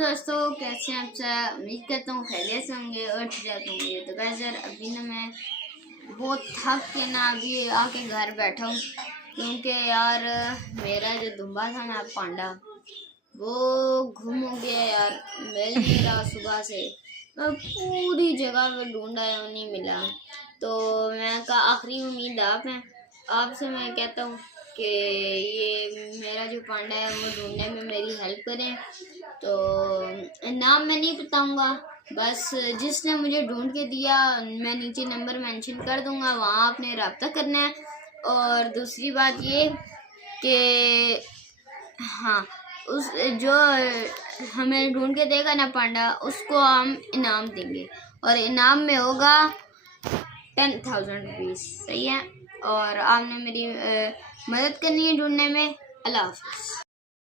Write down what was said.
दोस्तों, कैसे हैं आप सब? उम्मीद करता हूँ खैरियत से होंगे और ठीक होंगे। तो गाइस यार, अभी ना मैं बहुत थक के ना अभी आके घर बैठा हूँ, क्योंकि यार मेरा जो दुम्बा था ना पांडा, वो गुम हो गया यार, मिल नहीं रहा। सुबह से मैं पूरी जगह पे ढूंढा है, वो नहीं मिला। तो मैं का आखिरी उम्मीद आप हैं, आपसे मैं कहता हूँ कि ये मेरा जो पांडा है वो ढूंढने में मेरी हेल्प करें। तो नाम मैं नहीं बताऊंगा, बस जिसने मुझे ढूंढ के दिया मैं नीचे नंबर मेंशन कर दूंगा, वहाँ आपने रब्ता करना है। और दूसरी बात ये कि हाँ, उस जो हमें ढूंढ के देगा ना पांडा, उसको हम इनाम देंगे, और इनाम में होगा 10,000 रुपीज़। सही है, और आपने मेरी मदद करनी है ढूंढने में। अल्लाह हाफ़िज़।